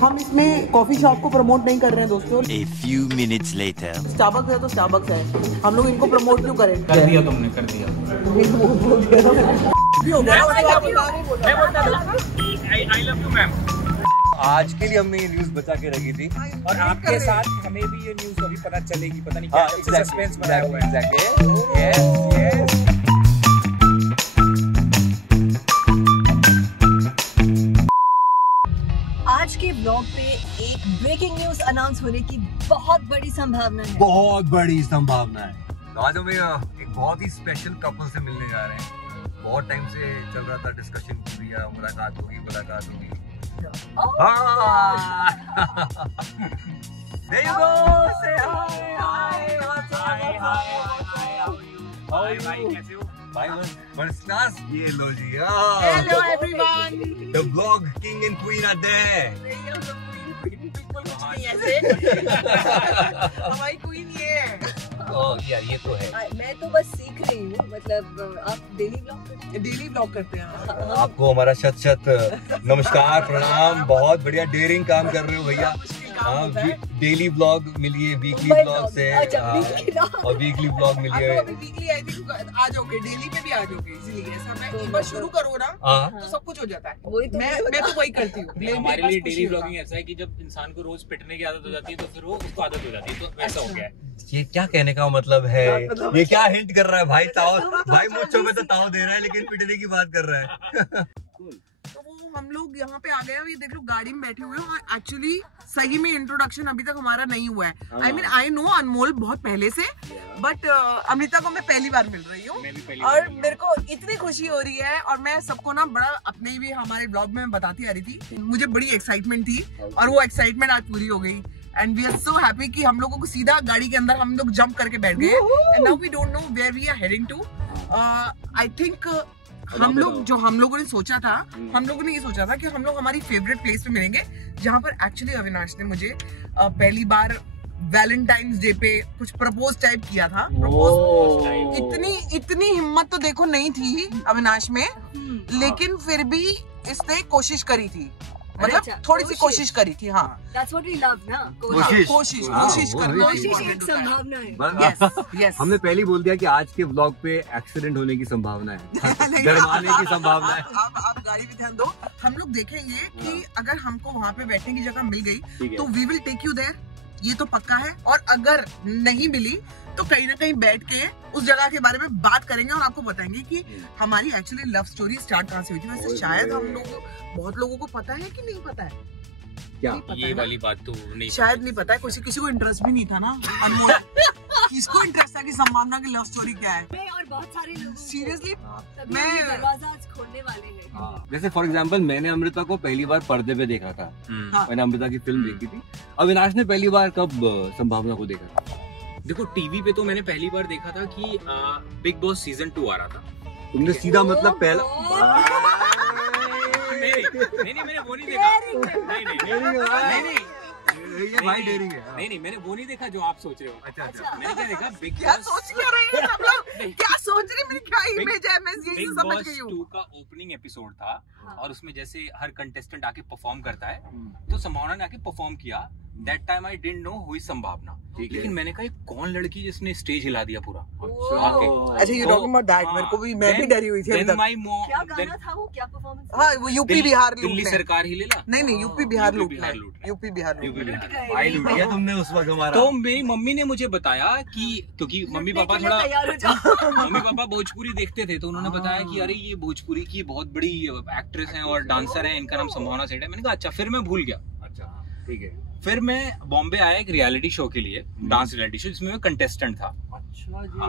हम इसमें coffee shop को प्रमोट नहीं कर रहे हैं दोस्तों। A few minutes later. Starbucks है तो स्टारबक्स है, हम लोग इनको प्रमोट क्यों करें? कर दिया तुमने, कर दिया। I love you ma'am. आज के लिए हमने ये न्यूज़ बचा के रखी थी और आपके साथ हमें भी ये न्यूज़ अभी पता चलेगी, पता नहीं क्या सस्पेंस बना हुआ है। Yes. आज के ब्लॉग पे एक ब्रेकिंग न्यूज अनाउंस होने की बहुत बड़ी संभावना है। बहुत बड़ी संभावना है। तो आज हम एक बहुत ही स्पेशल कपल से मिलने जा रहे हैं। बहुत टाइम से चल रहा था डिस्कशन की भी, मुलाकात होगी। There you go. Say hi. हाय भाई, कैसे हो? भाई फर्स्ट क्लास। ये लो जी। Hello everyone. The vlog king and queen are there. हमारी क्वीन ये है। यार ये तो है। मैं तो बस सीख रही हूँ, मतलब आप डेली ब्लॉग करते हैं? आपको हमारा शत शत नमस्कार, प्रणाम। बहुत बढ़िया डेयरिंग काम कर रहे हो भैया। हाँ, डेली ब्लॉग मिलिए, वीकली ब्लॉग से और वीकली ब्लॉग मिलिए। वीकली आई थिंक आ जाओगे, डेली पे भी आ जाओगे, इसीलिए ऐसा मैं एक बार शुरू करो ना तो सब कुछ हो जाता है। मैं तो वही करती हूँ। हमारे लिए डेली ब्लॉगिंग ऐसा है कि जब इंसान को रोज पिटने की आदत हो जाती है तो फिर वो उसको आदत हो जाती है, तो वैसा हो गया है। ये क्या कहने का मतलब है? ये क्या हिंट कर रहा है भाई? ताव भाई मुझे में तो ताव दे रहा है लेकिन पिटने की बात कर रहा है। तो वो हम लोग यहाँ पे आ गए, ये देख लो गाड़ी में बैठे हुए हैं और एक्चुअली सही में इंट्रोडक्शन अभी तक हमारा नहीं हुआ है। आई मीन आई नो अनमोल बहुत पहले से, बट अमृता को मैं पहली बार मिल रही हूँ और मेरे को इतनी खुशी हो रही है। और मैं सबको ना बड़ा अपने भी हमारे ब्लॉग में बताती आ रही थी, मुझे बड़ी एक्साइटमेंट थी और वो एक्साइटमेंट आज पूरी हो गई। And we are so happy कि हम लोगों को सीधा गाड़ी के अंदर हम लोग जंप करके बैठ गए। And now we don't know where we are heading to. I think हम लोगों ने सोचा था, हम लोगों ने ये सोचा था कि हम लोग हमारी फेवरेट प्लेस पे मिलेंगे, जहाँ पर एक्चुअली अविनाश ने मुझे पहली बार वैलेंटाइंस डे पे कुछ प्रपोज टाइप किया था। इतनी हिम्मत तो देखो नहीं थी अविनाश में, लेकिन फिर भी इसने कोशिश करी थी, मतलब थोड़ी सी कोशिश करी थी। हाँ, That's what we love ना, कोशिश एक संभावना है। Yes. हमने पहले बोल दिया कि आज के व्लॉग पे एक्सीडेंट होने की संभावना है, डरवाने की संभावना है। आप गाड़ी पे ध्यान दो। हम लोग देखेंगे कि अगर हमको वहाँ पे बैठने की जगह मिल गई तो we will take you there, ये तो पक्का है। और अगर नहीं मिली तो कहीं ना कहीं बैठ के उस जगह के बारे में बात करेंगे और आपको बताएंगे कि हमारी एक्चुअली लव स्टोरी स्टार्ट कहाँ से हुई थी। वैसे शायद हम लोग बहुत लोगों को पता है कि नहीं पता है क्या? ये वाली बात तो नहीं, शायद नहीं पता है। किसी को इंटरेस्ट भी नहीं था ना अनमोल। किसको इंटरेस्ट था कि संभावना की लव स्टोरी क्या है? मैं और बहुत सारे लोग सीरियसली मैं दरवाजा आज खोलने वाले हैं। जैसे फॉर एग्जांपल मैंने अमृता को पहली बार पर्दे पे देखा था। मैंने अमृता की फिल्म देखी थी। अविनाश ने पहली बार कब संभावना को देखा था? देखो टीवी पे तो मैंने पहली बार देखा था कि बिग बॉस सीजन 2 आ रहा था। तुमने सीधा मतलब पहला नहीं मैंने वो नहीं देखा। नहीं ये भाई डेयरिंग है। नहीं मैंने वो नहीं देखा जो आप सोच रहे हो। अच्छा। मैंने क्या देखा, बिग क्या बॉस सोच क्या रहे हैं सब लोग? क्या सोच रहे हैं? मेरी क्या इमेज है? मैं यही समझ गई हूँ। 2 का ओपनिंग एपिसोड था और उसमें जैसे हर कंटेस्टेंट आके परफॉर्म करता है, तो संभावना ने आके परफॉर्म किया। That time I didn't know हुई संभावना, लेकिन मैंने कहा कौन लड़की जिसने स्टेज हिला दिया पूरा। अच्छा, यू टॉकिंग अबाउट दैट? मेरे को भी, मैं भी डरी हुई थी अभी तक। क्या गाना था वो, क्या परफॉर्मेंस? हाँ, वो यूपी बिहार दिल्ली सरकार ही लेला। नहीं यूपी बिहार लूट, यूपी बिहार भाई लूट गया तुमने उस वक्त हमारा। तो मेरी मम्मी ने मुझे बताया कि क्योंकि mummy papa mummy papa Bhojpuri देखते थे, तो उन्होंने बताया कि अरे ये भोजपुरी की बहुत बड़ी एक्ट्रेस हैं और डांसर हैं, इनका नाम संभावना सेठ है। मैंने कहा अच्छा, फिर मैं भूल गया। अच्छा ठीक है। फिर मैं बॉम्बे आया एक रियलिटी शो के लिए, डांस रियलिटी शो, जिसमें मैं कंटेस्टेंट था। अच्छा जी। हाँ,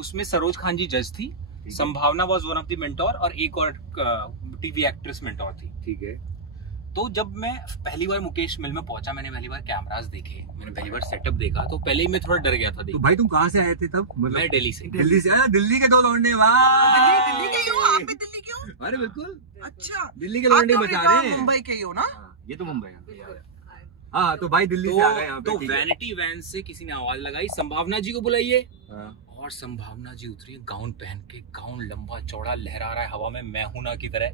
उसमें सरोज खान जी जज थी, संभावना was one of the mentor और एक और टीवी एक्ट्रेस मेंटोर थी। ठीक है। तो जब मैं पहली बार मुकेश मिल में पहुंचा, मैंने पहली बार कैमरास देखे, मैंने पहली बार सेटअप देखा, तो पहले ही मैं थोड़ा डर गया था। तो भाई तुम कहाँ से आए थे तब? मतलब मैं दिल्ली से। दिल्ली से आया? दिल्ली के दो लौंडे। वाह, दिल्ली के हो आप भी? दिल्ली क्यों? अरे बिल्कुल। अच्छा, दिल्ली के लौंडे बचा रहे हैं। मुंबई के ही हो ना? ये तो मुंबई है। हाँ, तो भाई दिल्ली से आ गए यहाँ पे। तो वैनिटी वैन से किसी ने आवाज लगाई, संभावना जी को बुलाइए। और संभावना जी उतरी है गाउन पहन के, गाउन लंबा चौड़ा लहरा रहा है हवा में, मैं हूं ना की तरह।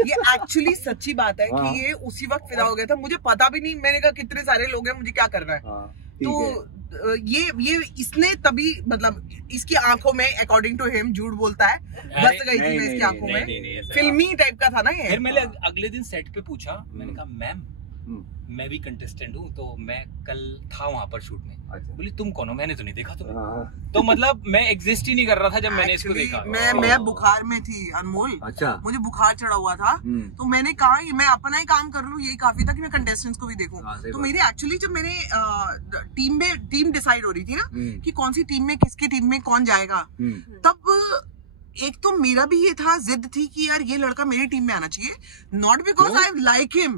ये एक्चुअली सच्ची बात है कि ये उसी वक्त फिदा हो गया था, मुझे पता भी नहीं, मैंने कहा कितने सारे लोग हैं, मुझे क्या करना है। तो ये इसने तभी मतलब इसकी आंखों में अकॉर्डिंग टू हिम झूठ बोलता है, बस गई थी मैं इसकी आंखों में, फिल्मी टाइप का था ना ये। फिर मैंने अगले दिन सेट पे पूछा, मैंने कहा मैम मैं भी कंटेस्टेंट हूँ, तो मैं कल था वहाँ पर शूट में। अच्छा। बोली तुम कौन हो, मैंने तो नहीं देखा तुम्हें। तो मतलब मैं एग्जिस्ट ही नहीं कर रहा था जब मैंने इसको देखा। मैं बुखार में थी अनमोल। अच्छा। मुझे बुखार चढ़ा हुआ था, तो मैंने कहा मैं अपना ही काम कर लूँ, यही काफी था कि मैं कंटेस्टेंट्स को भी देखूं। तो मेरी एक्चुअली जब मैंने टीम डिसाइड हो रही थी ना कि कौन सी टीम में किसकी टीम में कौन जाएगा, तब एक तो मेरा भी ये था, जिद थी कि यार ये लड़का मेरी टीम में आना चाहिए, not because I like him,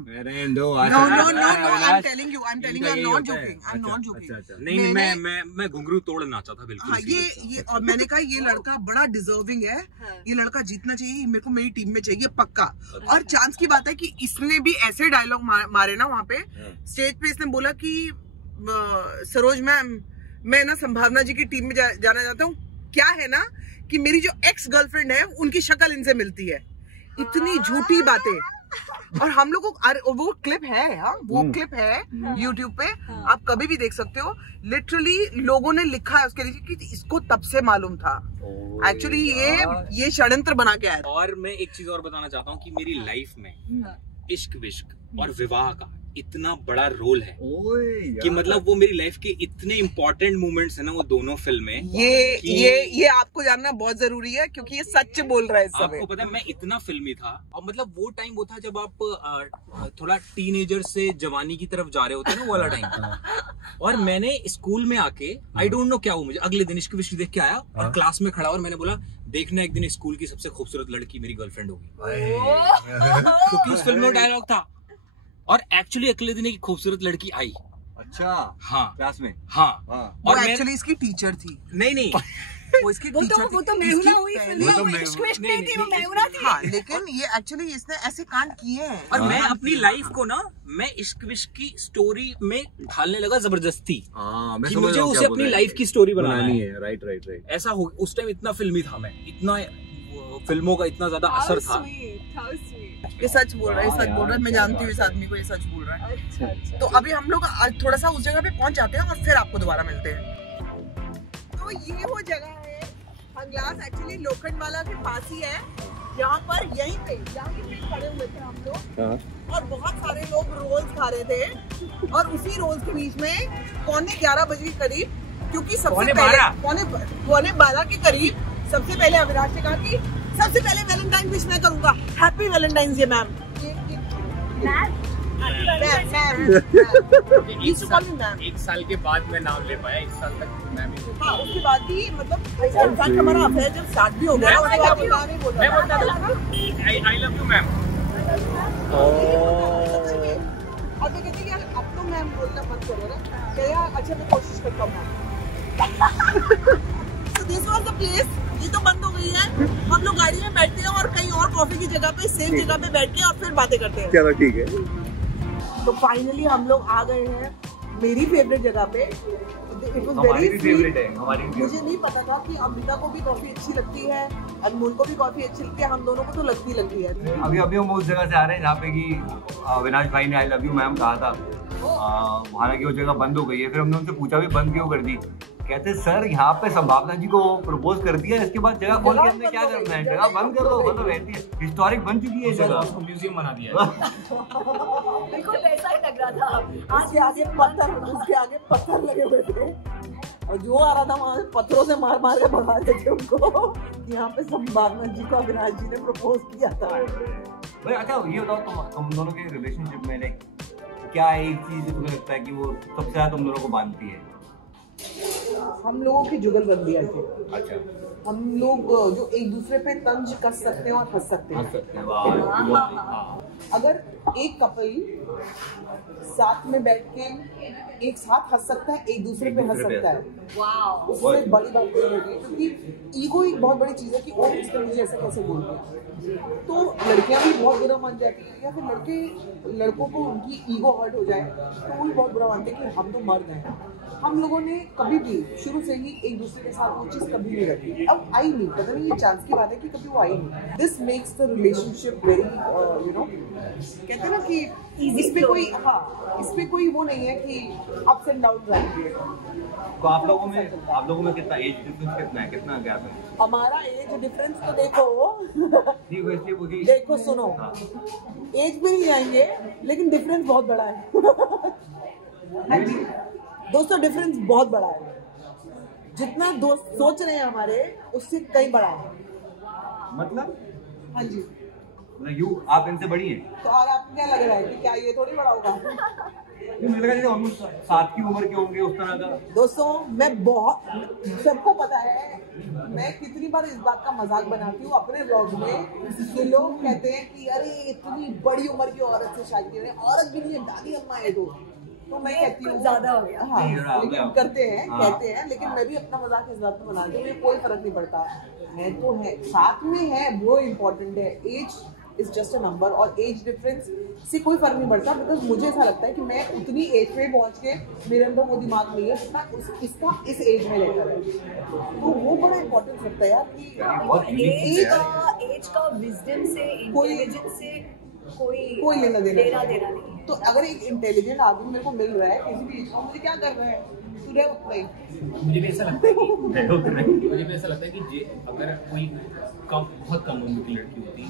no I am telling you, I'm not joking। नहीं मैं घुंघरू तोड़ नाचा था बिल्कुल। हाँ, ये और मैंने कहा ये लड़का बड़ा डिजर्विंग है, ये लड़का जीतना चाहिए, मेरे को मेरी टीम में चाहिए पक्का। और चांस की बात है कि इसने भी ऐसे डायलॉग मारे ना वहाँ पे स्टेज पे, इसने बोला कि सरोज मैम मैं ना संभावना जी की टीम में जाना चाहता हूँ। क्या है ना कि मेरी जो एक्स गर्लफ्रेंड है उनकी शक्ल इनसे मिलती है, इतनी झूठी बातें। और हम लोग को वो क्लिप है, हाँ वो क्लिप है YouTube पे, आप कभी भी देख सकते हो। लिटरली लोगों ने लिखा है उसके नीचे कि इसको तब से मालूम था। एक्चुअली ये षड्यंत्र बना के आया। और मैं एक चीज और बताना चाहता हूँ कि मेरी लाइफ में इश्क विश्क और विवाह का इतना बड़ा रोल है कि मतलब वो मेरी लाइफ के इतने इम्पोर्टेंट मोमेंट्स है ना वो दोनों फिल्में। ये आपको जानना बहुत जरूरी है क्योंकि ये सच बोल रहा है इस समय। आपको पता है मैं इतना फिल्मी था, और मतलब वो टाइम वो था जब आप थोड़ा टीनेजर से जवानी की तरफ जा रहे होते हैं ना, वो वाला टाइम। और मैंने स्कूल में आके आई डोंट नो क्या हुआ, मुझे अगले दिन इश्क विश्क देख के आया और क्लास में खड़ा और मैंने बोला देखना एक दिन स्कूल की सबसे खूबसूरत लड़की मेरी गर्लफ्रेंड होगी, क्योंकि उस फिल्म में डायलॉग था। और एक्चुअली अगले दिन एक खूबसूरत लड़की आई। अच्छा। हाँ क्लास में। हाँ। और एक्चुअली इसकी टीचर थी। नहीं वो इसकी टीचर वो तो मेहुना हुई फिल्म में, वो इश्क विश्क नहीं थी, वो मेहुना थी। हाँ, लेकिन ये एक्चुअली इसने ऐसे कांड किए हैं। और मैं अपनी लाइफ को ना मैं इश्क विश्क की स्टोरी में ढालने लगा जबरदस्ती कि मुझे उसे अपनी लाइफ की स्टोरी बनानी है। राइट। ऐसा हो, उस टाइम इतना फिल्मी था मैं, इतना फिल्मों का इतना ज्यादा असर था। ये सच बोल रहा है, सच बोल रहा है, मैं जानती हूँ इस आदमी को, ये सच बोल रहा है। अच्छा। तो अभी हम लोग थोड़ा सा उस जगह पे पहुंच जाते हैं और फिर आपको दोबारा मिलते हैं। तो ये वो जगह है, हंगलास एक्चुअली लोखंड वाला के पास ही है, यहाँ पर यहीं पे खड़े हुए थे हम लोग और बहुत सारे लोग रोल्स खा रहे थे। और उसी रोल्स के बीच में 11:15 के करीब, क्योंकि सबसे पहले 11:15 के करीब सबसे पहले अविनाश ने कहा कि सबसे पहले वैलेंटाइन विश मैं करूंगा, हैप्पी वैलेंटाइंस डे मैम। एक साल के बाद मैं नाम ले पाया, इस साल तक मैं भी। हाँ, उसके बाद भी मतलब इनफैक्ट हमारा अफेयर जब स्टार्ट भी हो गया उसके बाद मैं बोलता था आई लव यू मैम। अब कहते हैं यार अब तो मैम बोलना मत करो ना, क्या अच्छा मैं कोशिश करता हूँ। So this was the place, ये तो बंद हो गई है। हम लोग गाड़ी में बैठते हैं और कहीं और कॉफी की जगह पे सेम जगह पे बैठ के और फिर बातें करते हैं। चलो ठीक है। तो फाइनली हम लोग आ गए हैं मेरी फेवरेट जगह पे। It was very फेवरेट है हमारी। मुझे नहीं पता था कि अमृता को भी कॉफी अच्छी लगती है, अनमोल को भी कॉफी अच्छी लगती है, हम दोनों को तो लगती है। अभी हम उस जगह से आ रहे हैं जहाँ पे कि अविनाश भाई ने आई लव यू मैम कहा था। हालांकि वो जगह बंद हो गई है। फिर हमने उनसे पूछा भी बंद क्यों कर दी, कहते सर यहाँ पे संभावना जी को प्रपोज कर दिया, इसके बाद जगह खोल के हमने क्या करना है, जगह बंद कर दो, वो तो रहती है, हिस्टोरिक बन चुकी है जगह, उसको म्यूजियम बना दिया है। बिल्कुल ऐसा ही लग रहा था। उसके आगे पत्थर लगे हुए थे और जो आ रहा था वहाँ से पत्थरों से मार मार के भगा देते उनको। यहाँ पे संभावना जी को अविनाश जी ने प्रपोज किया था। भाई अच्छा ये बताओ तुम दोनों के रिलेशनशिप में लाइक क्या एक चीज तुम्हें लगता है कि वो सबसे ज्यादा तुम दोनों को बांधती है? हम लोगों की जुगलबंदी है। अच्छा। हम लोग जो एक दूसरे पे तंज कस सकते हैं और हंस सकते हैं। अगर एक कपल साथ में बैठ के एक साथ हंस सकता है, एक दूसरे पे हंस सकता है, उसमें बड़ी बात नहीं होगी, क्योंकि ईगो एक बहुत बड़ी चीज है कि वो इसने मुझे ऐसा कैसे बोल दिया। तो लड़कियां भी बहुत बुरा मान जाती हैं, या फिर लड़कों को उनकी ईगो हर्ट हो जाए तो वो भी बहुत बुरा मानते हैं कि हम तो मर्द हैं। हम लोगों ने कभी भी शुरू से ही एक दूसरे के साथ वो चीज़ कभी नहीं रखी, अब आई नहीं, पता नहीं ये चांस की बात है कि कभी वो आई नहीं। This makes the relationship very कहते हैं ना कि इसमें कोई वो नहीं है कि अप्स एंड डाउन आएंगे। तो आप लोगों में कितना एज डिफरेंस कितना है, कितना गैप है? हमारा एज डिफरेंस तो देखो सुनो, एज में नहीं जाएंगे लेकिन डिफरेंस बहुत बड़ा है। हाँ जी दोस्तों, डिफरेंस बहुत बड़ा है, जितना दोस्त सोच रहे हैं हमारे उससे कई बड़ा है। मतलब? हाँ जी, आप इनसे बड़ी हैं? तो और आपको क्या लग रहा है कि क्या ये थोड़ी बड़ा होगा? मुझे लगा जैसे ऑलमोस्ट 7 की उम्र के होंगे उस तरह का। दोस्तों मैं बहुत, सबको पता है मैं कितनी बार इस बात का मजाक बनाती हूँ अपने व्लॉग में कि लोग कहते हैं कि अरे इतनी बड़ी उम्र की औरत से शादी करें, औरत भी नहीं है, दादी अम्मा है। तो मैं कहती हूँ ज्यादा हो गया। हाँ, लेकिन करते हैं कहते हैं, लेकिन मैं भी अपना मजाक इस बात में बनाती हूँ, मुझे कोई फर्क नहीं पड़ता है, तो है साथ में है वो इम्पोर्टेंट है। Age is just a number, और एज डिफरेंस से कोई फर्क नहीं पड़ता, बिकॉज मुझे ऐसा लगता है कि मैं उतनी एज पे पहुंच के मेरे अंदर वो दिमाग नहीं है जितना इसका इस एज में रहता है, तो वो बड़ा इम्पोर्टेंट लगता है यार कि एज का विजडम से, इंटेलिजेंस से कोई लेना देना नहीं है। तो अगर एक इंटेलिजेंट आदमी मेरे को मिल रहा है किसी भी एज का, मुझे क्या कर रहा है, तू रह उतना ही। मुझे भी ऐसा लगता है कि अगर कोई बहुत कम उम्र की लड़की होती,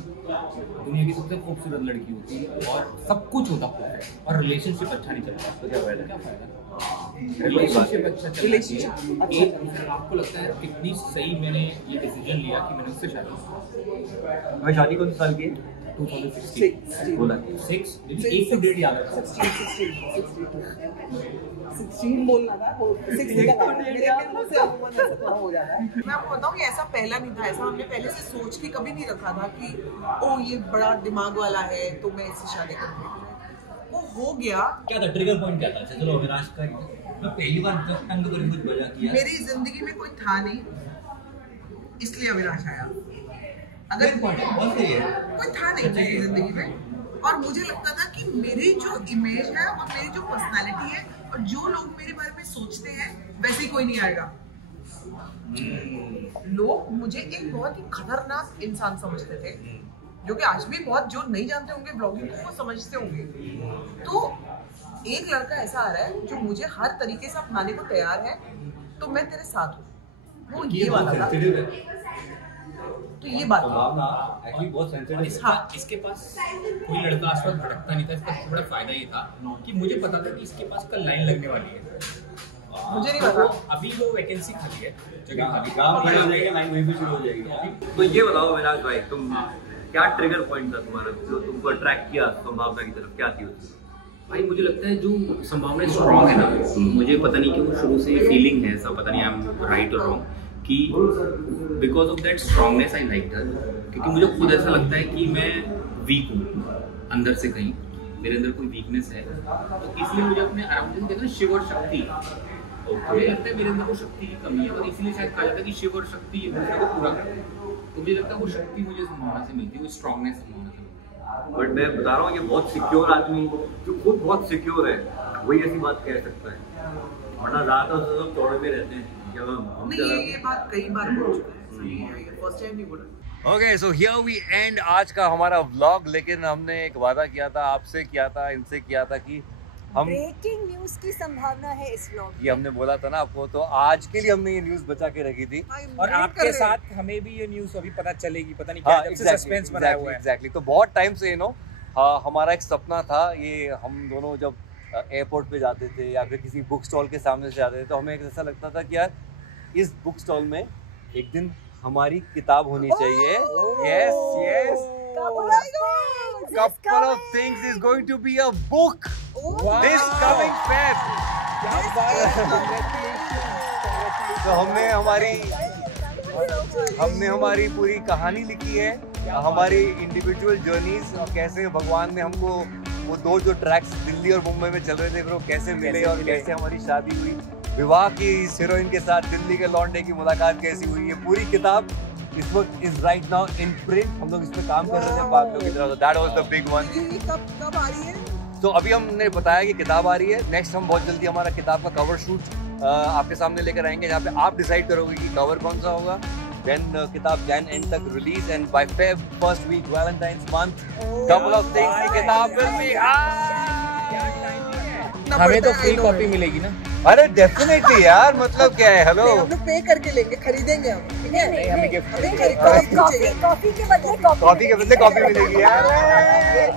दुनिया की सबसे खूबसूरत लड़की होती और सब कुछ होता परफेक्ट और रिलेशनशिप अच्छा नहीं चलता, तो क्या फायदा? रिलेशनशिप अच्छा चलता है। आपको लगता है कितनी सही मैंने ये डिसीजन लिया कि मैंने उससे शादी मैं शादी कौन साल की? 2016 बोला 6 1 से डेट याद है 16 बोलना था, 6 निकल आया मेरे मुंह से, अमूमन ऐसा थोड़ा हो जाता है। मैं आपको बताऊं कि ऐसा पहला नहीं था, ऐसा हमने पहले से सोच के कभी नहीं रखा था कि ओ ये बड़ा दिमाग वाला है तो मैं इससे शादी करूंगी। वो हो गया। क्या था ट्रिगर पॉइंट, क्या था? चलो अविनाश का मैं पहली बार टंग पर कुछ बजा किया, मेरी जिंदगी में कोई था नहीं इसलिए अविनाश आया। अगर बहुत सही है, कोई था नहीं मेरी जिंदगी में, और मुझे लगता था कि मेरी जो इमेज है और मेरी जो पर्सनालिटी है और जो लोग मेरे बारे में सोचते हैं वैसे ही कोई नहीं आएगा। लोग मुझे एक बहुत ही खतरनाक इंसान समझते थे, जो कि आज भी बहुत, जो नहीं जानते होंगे ब्लॉगिंग को वो समझते होंगे। तो एक लड़का ऐसा आ रहा है जो मुझे हर तरीके से अपनाने को तैयार है, तो मैं तेरे साथ हूँ, वो ये वाला था। तो ये बात एक्चुअली बहुत सेंसिटिव है। इसके पास कोई लड़का आसपास भटकता नहीं था। इसका बड़ा फायदा ये था कि मुझे पता था कि इसके पास कल लाइन लगने वाली है। मुझे नहीं पता, अभी वो वैकेंसी खाली है, जगह खाली, काम हो जाएगी, लाइन वहीं पे शुरू हो जाएगी। तो ये बताओ अविनाश भाई, तुम क्या ट्रिगर पॉइंट था तुम्हारा जो तुमको अट्रैक्ट किया संभावना की तरफ, क्या थी उसकी? भाई मुझे लगता है जो संभावना स्ट्रॉन्ग है ना, मुझे पता नहीं क्यों शुरू से फीलिंग है, सब पता नहीं आई एम राइट और रॉन्ग, कि because of that strongness I like her, क्योंकि मुझे खुद ऐसा लगता है कि मैं वीक हूँ अंदर से, कहीं मेरे अंदर कोई वीकनेस है, तो इसलिए मुझे अपने अराउंड से कहते हैं शिव और शक्ति, मुझे लगता है मेरे अंदर वो शक्ति की कमी है, और इसलिए शायद कहा जाता है कि शिव और शक्ति दूसरे को पूरा करते हैं। तो मुझे लगता है वो शक्ति मुझे संभावना से मिलती है, वो स्ट्रॉन्गनेस संभावना से मिलती है। बट मैं बता रहा हूँ कि बहुत सिक्योर आदमी जो खुद बहुत सिक्योर है वही ऐसी बात कह सकता है, वरना ज्यादातर तो सब चौड़े में रहते हैं। ये बात कई बार बोल चुका है, फर्स्ट टाइम नहीं बोला। Okay, so here we and आज का हमारा व्लॉग। लेकिन हमने एक वादा किया था, आपसे किया था, इनसे किया था कि हम ब्रेकिंग न्यूज की संभावना है इस व्लॉग। ये हमने बोला था ना आपको, तो आज के लिए हमने ये न्यूज बचा के रखी थी, और आपके साथ हमें भी ये न्यूज अभी पता चलेगी, पता नहीं क्या, जब से सस्पेंस बनाया हुआ है। एग्जैक्टली, तो बहुत टाइम से हमारा एक सपना था, ये हम दोनों जब एयरपोर्ट पे जाते थे या फिर किसी बुक स्टॉल के सामने से जाते थे, तो हमें ऐसा लगता था कि यार इस बुक स्टॉल में एक दिन हमारी किताब होनी चाहिए। Yes couple of things is going to be a book this coming Feb। तो हमने हमारी पूरी कहानी लिखी है, हमारी इंडिविजुअल जर्नीज, और कैसे भगवान ने हमको वो दो जो ट्रैक्स दिल्ली और मुंबई में चल रहे थे फिर वो कैसे मिले, और कैसे हमारी शादी हुई, विवाह की इस हीरोइन के साथ दिल्ली के लौंडे की मुलाकात कैसी हुई, ये पूरी किताब इस वक्त is right now in print. हम लोग इस पे काम कर रहे थे पाक लोग की तरह। That was the big one. कब आ रही है? तो अभी हमने बताया कि किताब आ रही है। नेक्स्ट हम बहुत जल्दी हमारा किताब का कवर शूट आपके सामने लेकर आएंगे, जहाँ पे आप डिसाइड करोगे कि कवर कौन सा होगा। देन किताब जैन एंड तक release and by Feb first week Valentine's month couple of things की किताब विल बी हमें तो फ्री कॉपी मिलेगी ना? अरे डेफिनेटली यार, मतलब क्या है। हेलो, हम लोग पे करके लेंगे, खरीदेंगे हम, ठीक है? नहीं, हमें गिफ्ट कॉफी के बदले कॉफी मिलेगी यार।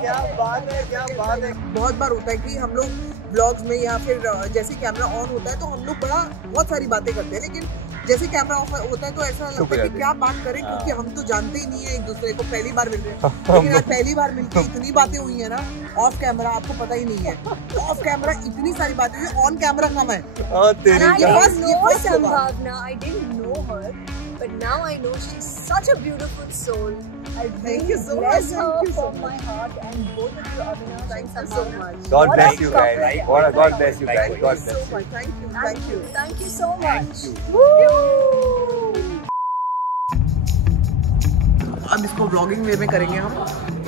क्या बात है, क्या बात है। बहुत बार होता है कि हम लोग ब्लॉग्स में या फिर जैसे कैमरा ऑन होता है तो हम लोग बहुत सारी बातें करते हैं, लेकिन जैसे कैमरा ऑफ होता है तो ऐसा लगता है कि क्या बात करें, क्योंकि हम तो जानते ही नहीं है एक दूसरे को, पहली बार मिल रहे हैं। लेकिन आज पहली बार मिलके इतनी बातें हुई है ना ऑफ कैमरा, आपको पता ही नहीं है। ऑफ कैमरा इतनी सारी बातें हुई, ऑन कैमरा कम है। संभावना, I didn't know her, but now I know she's such a beautiful soul. I Thank you so bless much. her Thank you so from my heart, and both of you, Avinash, Thank you so much. God What bless a you guys. couple. God bless you guys. Thank you God so bless you. much. Thank you. Thank you. Thank you so much. अब इसको vlogging वे में करेंगे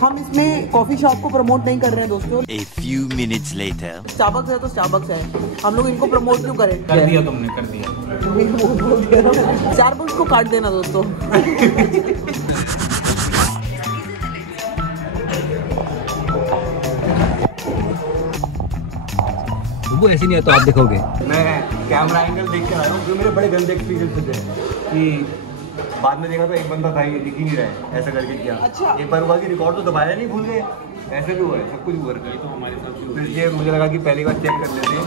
हम इसमें coffee shop को promote नहीं कर रहे हैं दोस्तों। A few minutes later. Starbucks है तो स्टारबक्स है, हम लोग इनको प्रमोट क्यों करें? कर दिया तुमने, कर दिया। स्टारबक्स को काट देना दोस्तों। वो ऐसे नहीं है तो आप देखोगे। मैं कैमरा एंगल देख के आ रहा हूँ, जो मेरे बड़े गंदे एक्सपीरियंस थे कि बाद में देखा तो एक बंदा था ये दिख ही नहीं रहा है, ऐसा करके किया। अच्छा। एक बार हुआ कि रिकॉर्ड तो दबाया नहीं, भूल गए, ऐसे भी हुआ है, सब कुछ हुआ है। तो हमारे साथ फिर ये मुझे लगा कि पहली बार चेक कर लेते हैं।